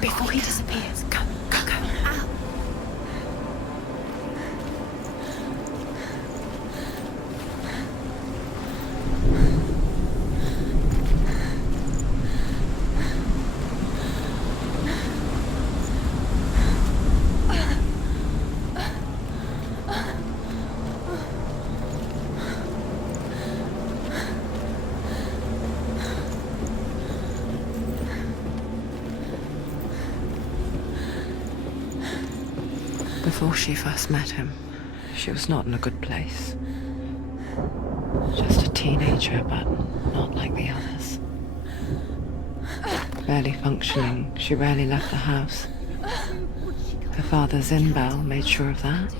before he disappears. Go, go, go. Ow. Before she first met him, she was not in a good place. Just a teenager, but not like the others. Barely functioning, she rarely left the house. Her father's in-bell made sure of that.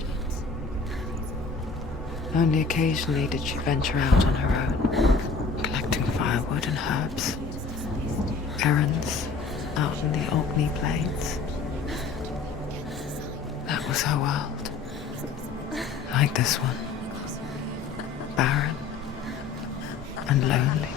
Only occasionally did she venture out on her own, collecting firewood and herbs. Errands out in the Orkney Plains. That was her world. Like this one. Barren and lonely.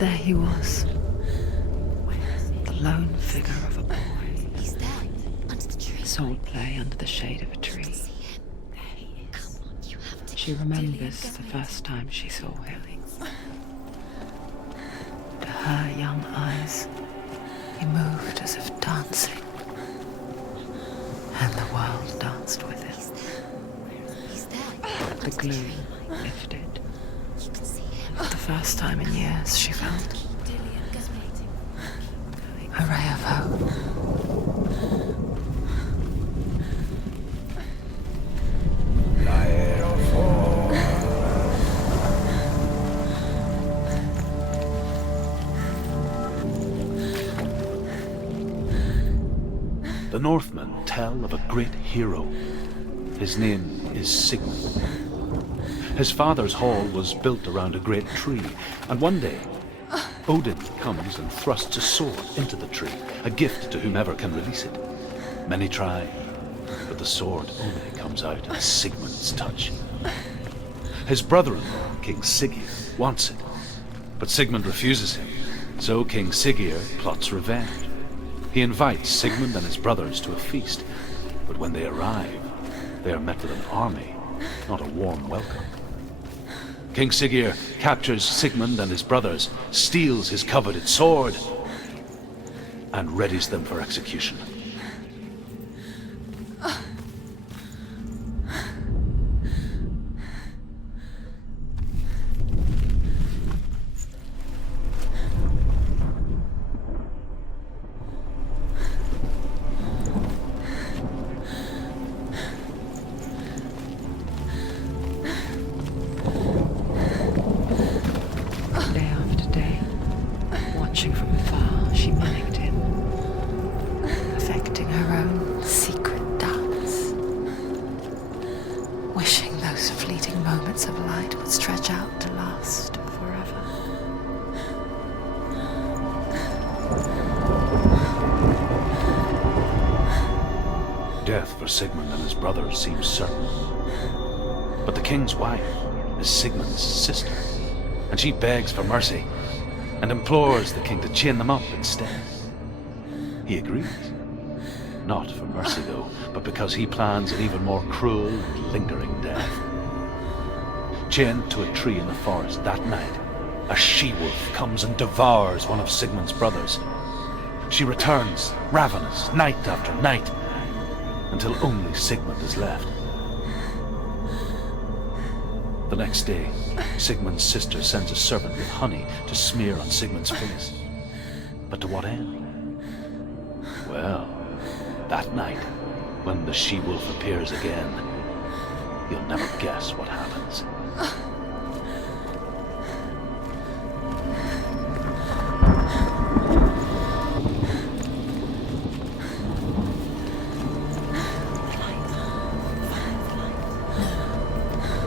There he was, the lone figure of a boy. He's there, under the tree. Sword play under the shade of a tree. She remembers the first time she saw him. To her young eyes, he moved as if dancing, and the world danced with him. He's there. The gloom lifted. For the first time in years, she felt a ray of hope. The Northmen tell of a great hero. His name is Sigmund. His father's hall was built around a great tree, and one day, Odin comes and thrusts a sword into the tree, a gift to whomever can release it. Many try, but the sword only comes out at Sigmund's touch. His brother-in-law, King Siggeir, wants it, but Sigmund refuses him, so King Siggeir plots revenge. He invites Sigmund and his brothers to a feast, but when they arrive, they are met with an army, not a warm welcome. King Siggeir captures Sigmund and his brothers, steals his coveted sword, and readies them for execution. Death for Sigmund and his brothers seems certain. But the king's wife is Sigmund's sister, and she begs for mercy and implores the king to chain them up instead. He agrees. Not for mercy, though, but because he plans an even more cruel and lingering death. Chained to a tree in the forest that night, a she-wolf comes and devours one of Sigmund's brothers. She returns, ravenous, night after night, until only Sigmund is left. The next day, Sigmund's sister sends a servant with honey to smear on Sigmund's face. But to what end? Well, that night, when the she-wolf appears again, you'll never guess what happens.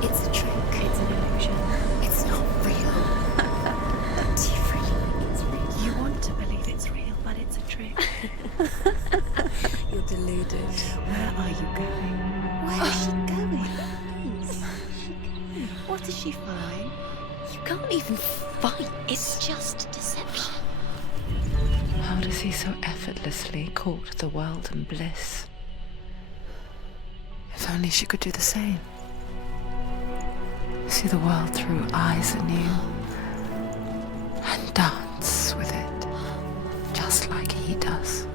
It's a trick. It's an illusion. It's not real. But you really it's real. You want to believe it's real, but it's a trick. You're deluded. Where are you going? Where is she going? What is she following? You can't even fight. It's just deception. How does he so effortlessly court the world and bliss? If only she could do the same. See the world through eyes anew and dance with it, just like he does.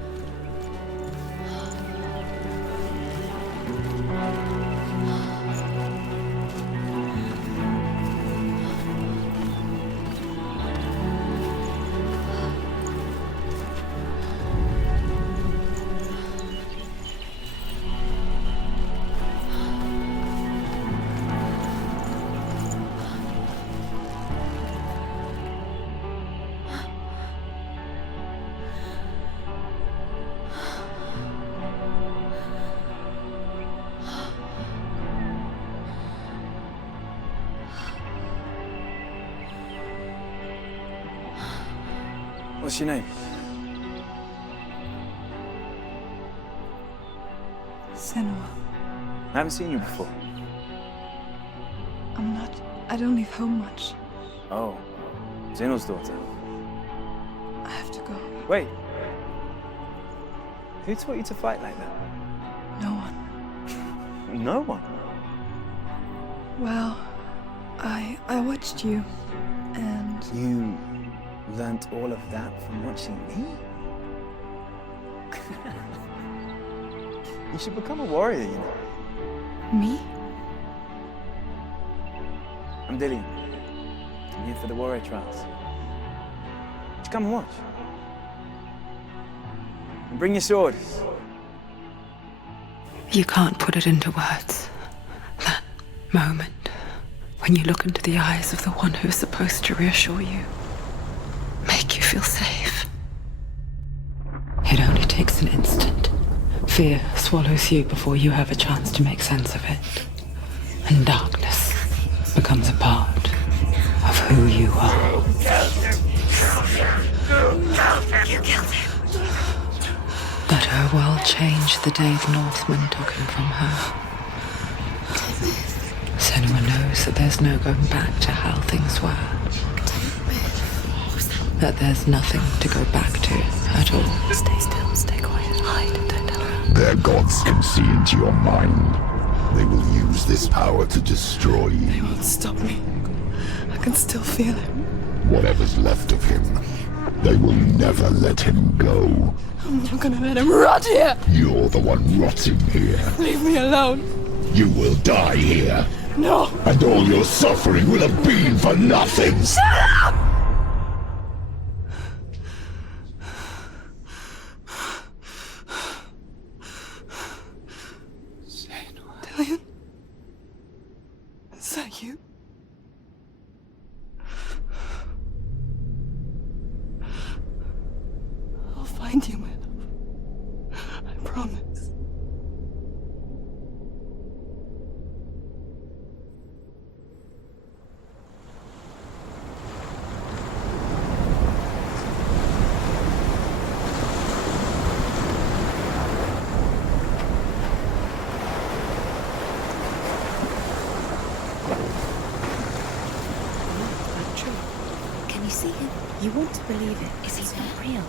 What's your name? Senua. I haven't seen you before. I don't leave home much. Oh, Zeno's daughter. I have to go. Wait. Who taught you to fight like that? No one. No one. Well, I watched you, and You learnt all of that from watching me? You should become a warrior, you know. me? I'm Dillian. I'm here for the warrior trials. Would you come and watch? And bring your sword. You can't put it into words. That moment when you look into the eyes of the one who is supposed to reassure you, make you feel safe. It only takes an instant. Fear swallows you before you have a chance to make sense of it. And darkness becomes a part of who you are. You killed him. That her world changed the day the Northmen took him from her. Senua knows that there's no going back to how things were. That there's nothing to go back to at all. Stay still, stay quiet, hide, don't tell her. Their gods can see into your mind. They will use this power to destroy They you. won't stop me. I can still feel him. Whatever's left of him, they will never let him go. I'm not gonna let him rot here. You're the one rotting here. Leave me alone. You will die here, No. and all your suffering will have been for nothing. Dillian? Is that you? I'll find you, my love. I promise. Can you see him? You want to believe it. Is he It's there? not real.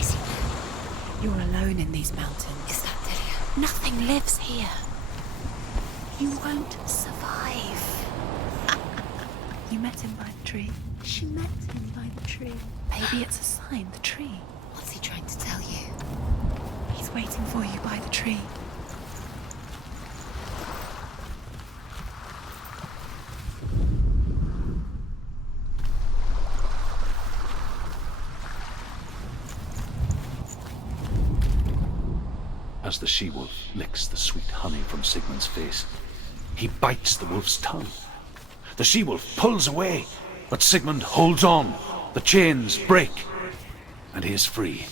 Is he there? You're alone in these mountains. Is that Dillian? Nothing lives here. You won't survive. You met him by the tree. She met him by the tree. Maybe it's a sign, the tree. What's he trying to tell you? He's waiting for you by the tree. as the she-wolf licks the sweet honey from Sigmund's face. He bites the wolf's tongue. The she-wolf pulls away, but Sigmund holds on. The chains break, and he is free.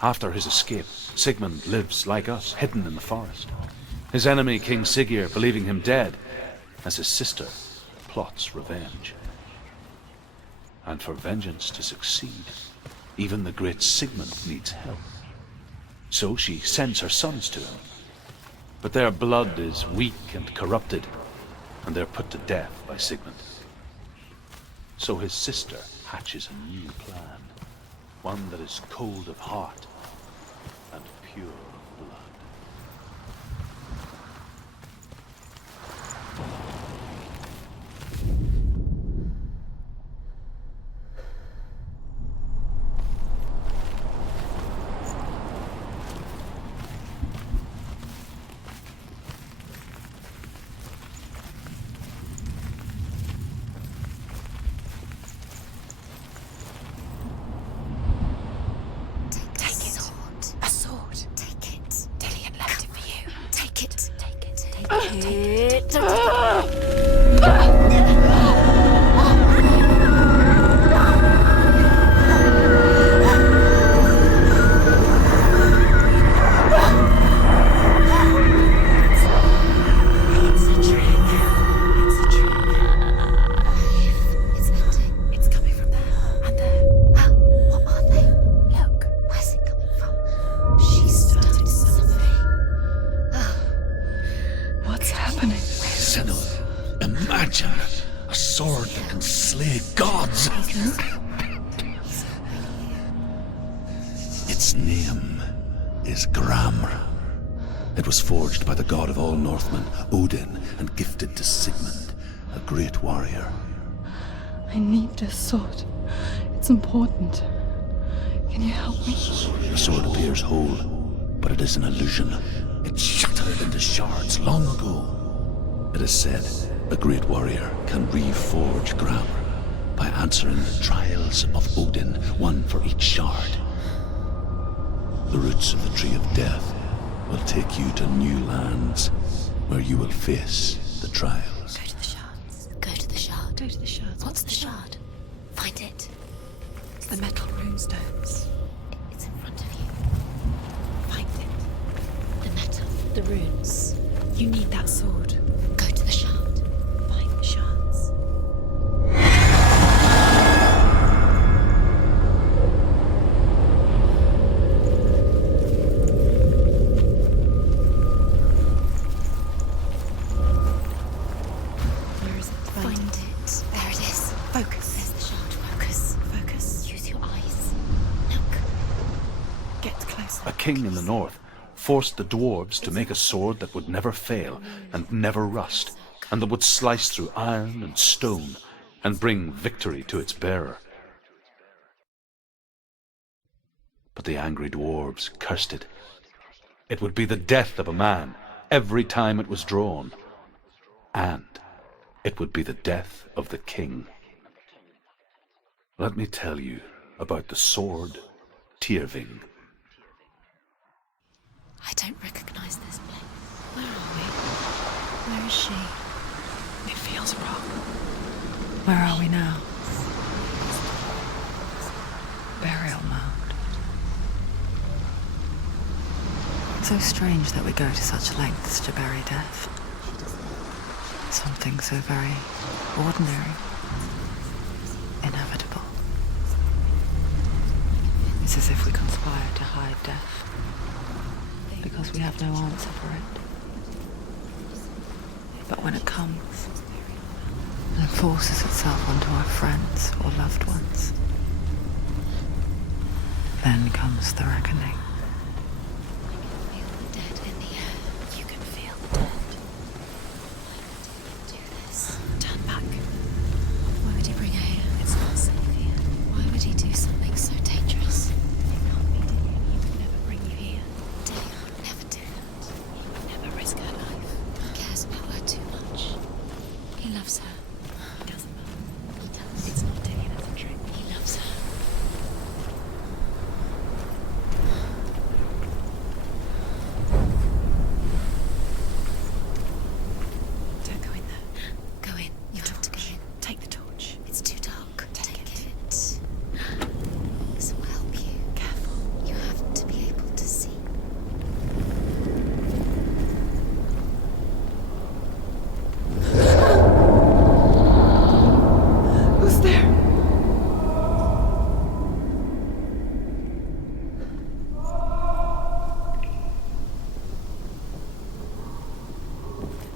After his escape, Sigmund lives like us, hidden in the forest. His enemy, King Siggeir, believing him dead, as his sister plots revenge. And for vengeance to succeed, even the great Sigmund needs help. So she sends her sons to him. But their blood is weak and corrupted, and they're put to death by Sigmund. So his sister hatches a new plan, one that is cold of heart and pure of blood. Its name is Gramr. It was forged by the god of all Northmen, Odin, and gifted to Sigmund, a great warrior. I need this sword. It's important. Can you help me? The sword appears whole, but it is an illusion. It shattered into shards long ago. It is said a great warrior can reforge Gramr by answering the trials of Odin, one for each shard. The roots of the Tree of Death will take you to new lands where you will face the trials. Go to the shards. Go to the shard. Go to the shards. What's the shard? Find it. It's the metal runestones. It's in front of you. Find it. The metal. The runes. You need that sword. Go to the shard. Find the shards. Where is it? Find it. There it is. Focus. There's the shard. Focus. Focus. Use your eyes. Look. Get closer. A king in the north forced the dwarves to make a sword that would never fail and never rust, and that would slice through iron and stone and bring victory to its bearer. But the angry dwarves cursed it. It would be the death of a man every time it was drawn, and it would be the death of the king. Let me tell you about the sword Tyrving. I don't recognize this place. Where are we? Where is she? It feels wrong. Where are we now? Burial mound. So strange that we go to such lengths to bury death. Something so very ordinary, inevitable. It's as if we conspire to hide death, because we have no answer for it. But when it comes and forces itself onto our friends or loved ones, then comes the reckoning. Feel the dead in the air. You can feel the dead. Do this. Turn back. Why would he bring her here? It's not safe here. Why would he do something so dangerous? It can't be Dillian. He would never bring you here. Dillian would never do that. He would never risk her life. He cares about her too much. He loves her. It doesn't matter. He does. It's not Dillian, it's a trick. He loves her.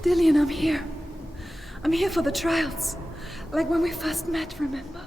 Dillian, I'm here. I'm here for the trials. Like when we first met, remember?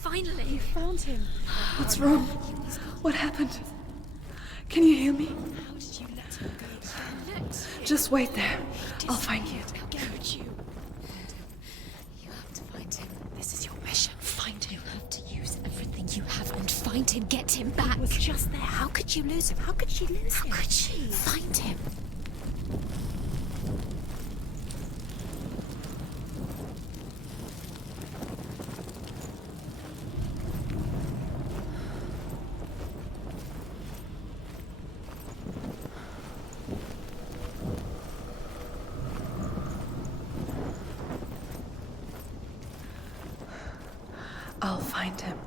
Finally! Found him. What's wrong? What happened? Can you hear me? How did you let him go? Just wait there. I'll find you. How could you? You have to find him. This is your mission. Find him. You have to use everything you have and find him. Get him back. He was just there. How could you lose him? How could she lose him? How could she? Find him. I'll find him.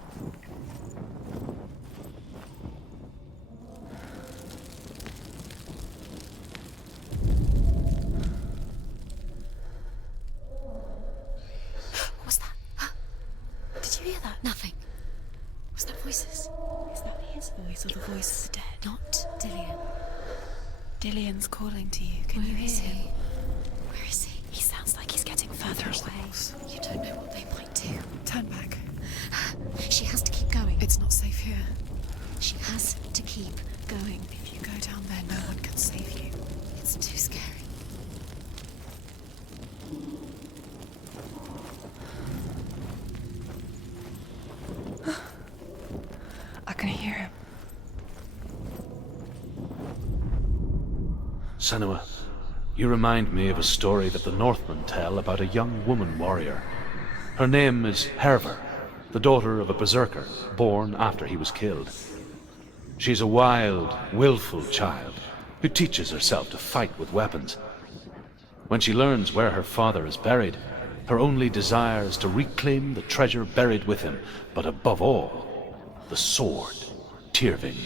What's that? Huh? Did you hear that? Nothing. Was that voices? Is that his voice or the voice of the dead? Not Dillian. Dillian's calling to you. Can you Where is hear he? him? Where is he? He sounds like he's getting further away. You don't know what they might do. Turn back. She has to keep going. It's not safe here. She has to keep going. If you go down there, no one can save you. It's too scary. I can hear him. Senua, you remind me of a story that the Northmen tell about a young woman warrior. Her name is Herver, the daughter of a berserker born after he was killed. She's a wild, willful child who teaches herself to fight with weapons. When she learns where her father is buried, her only desire is to reclaim the treasure buried with him, but above all, the sword, Tyrving.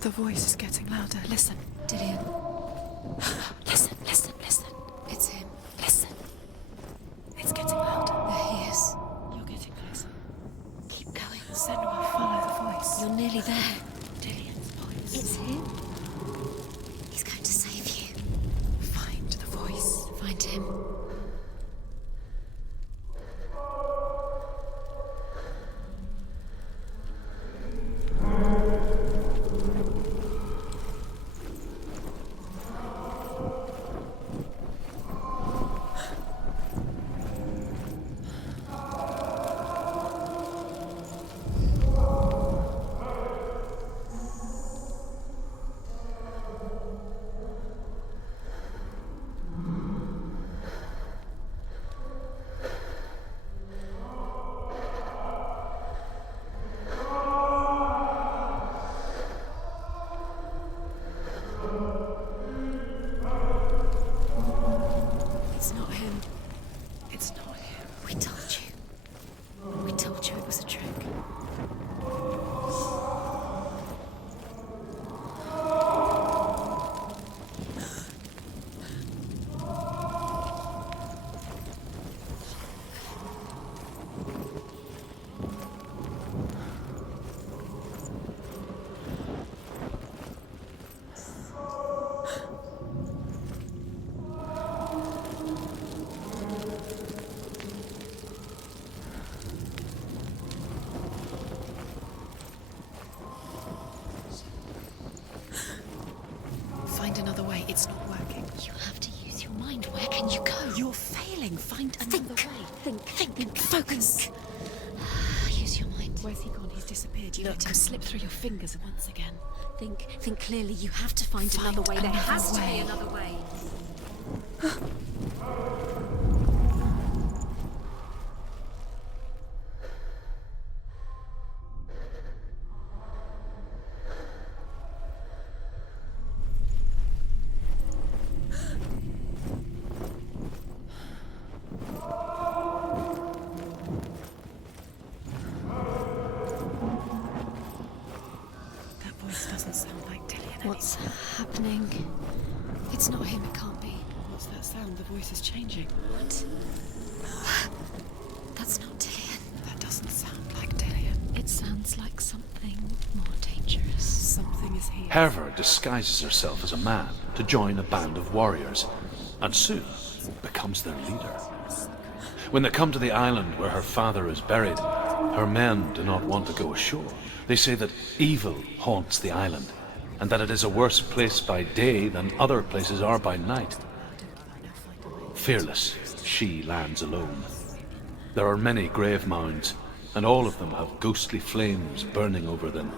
The voice is getting louder. Listen. Dillian. Listen, listen, listen. It's him. Listen. It's getting louder. There he is. You're getting closer. Keep going. Senua, follow the voice. You're nearly there. Dillian's voice. It's him. He's going to save you. Find the voice. Find him. It's not him. It's not him. We told you. We told you it was a trick. Find another way. It's not working. You have to use your mind. Where can you go? You're failing. Find another way. Think. Focus. Use your mind. Where's he gone? He's disappeared. You let him slip through your fingers once again. Think clearly. You have to find another way. There another has to way. be another way. What's happening? It's not him, it can't be. What's that sound? The voice is changing. What? That's not Dillian. That doesn't sound like Dillian. It sounds like something more dangerous. Something is here. Herver disguises herself as a man to join a band of warriors, and soon becomes their leader. When they come to the island where her father is buried, her men do not want to go ashore. They say that evil haunts the island, and that it is a worse place by day than other places are by night. Fearless, she lands alone. There are many grave mounds, and all of them have ghostly flames burning over them.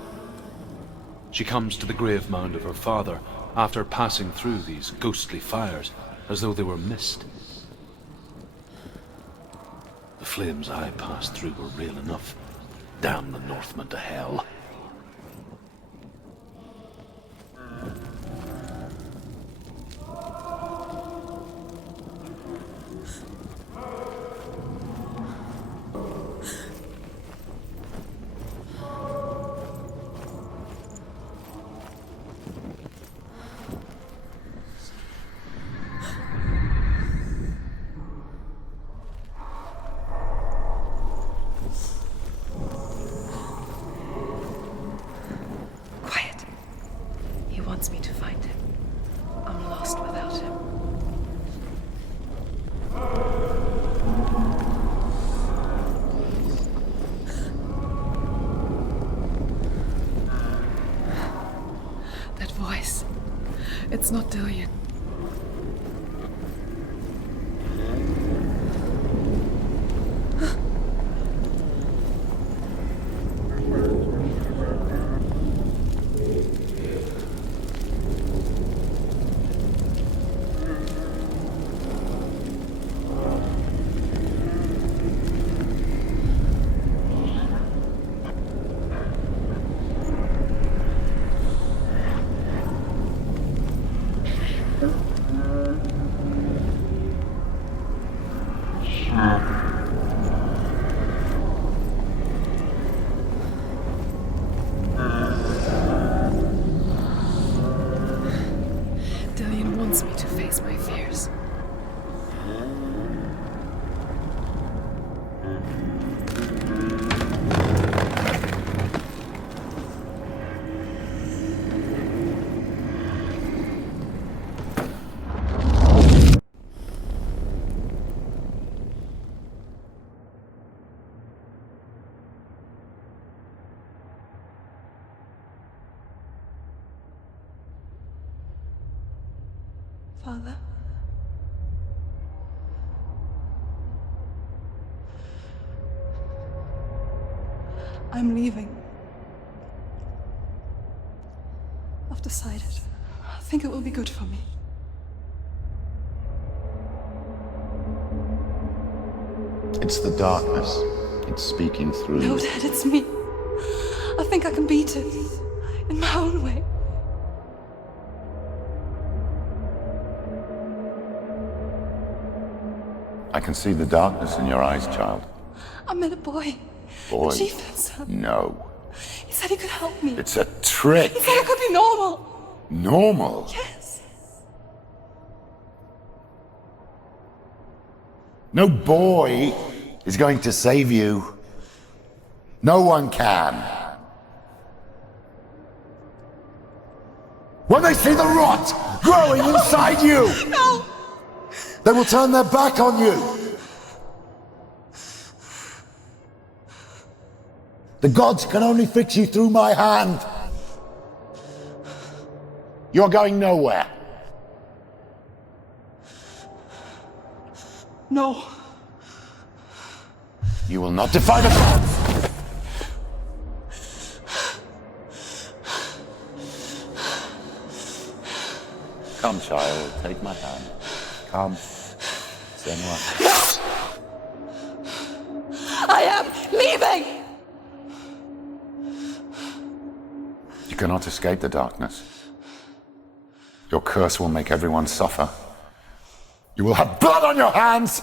She comes to the grave mound of her father after passing through these ghostly fires, as though they were mist. The flames I passed through were real enough. Damn the Northmen to hell. Quiet. He wants me to find him. I'm lost without him. That voice. It's not Dillian. Dillian wants me to face my fears. Father? I'm leaving. I've decided. I think it will be good for me. It's the darkness. It's speaking through No, you. Dad, it's me. I think I can beat it. In my own way. I can see the darkness in your eyes, child. I met a boy. Boy. The chieftain's son. No. He said he could help me. It's a trick. He said I could be normal. Normal. Yes. No boy is going to save you. No one can. When they see the rot growing inside you, No! they will turn their back on you. The gods can only fix you through my hand. You're going nowhere. No. You will not defy the gods. Come, child, take my hand. Come. Senua. I am leaving! You cannot escape the darkness. Your curse will make everyone suffer. You will have blood on your hands!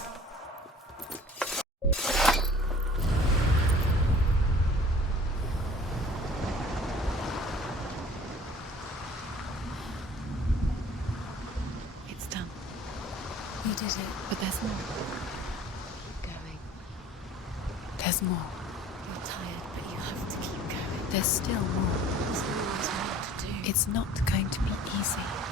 did it. But there's more. Keep going. There's more. You're tired, but you have to keep going. There's still more. There's always more to do. It's not going to be easy.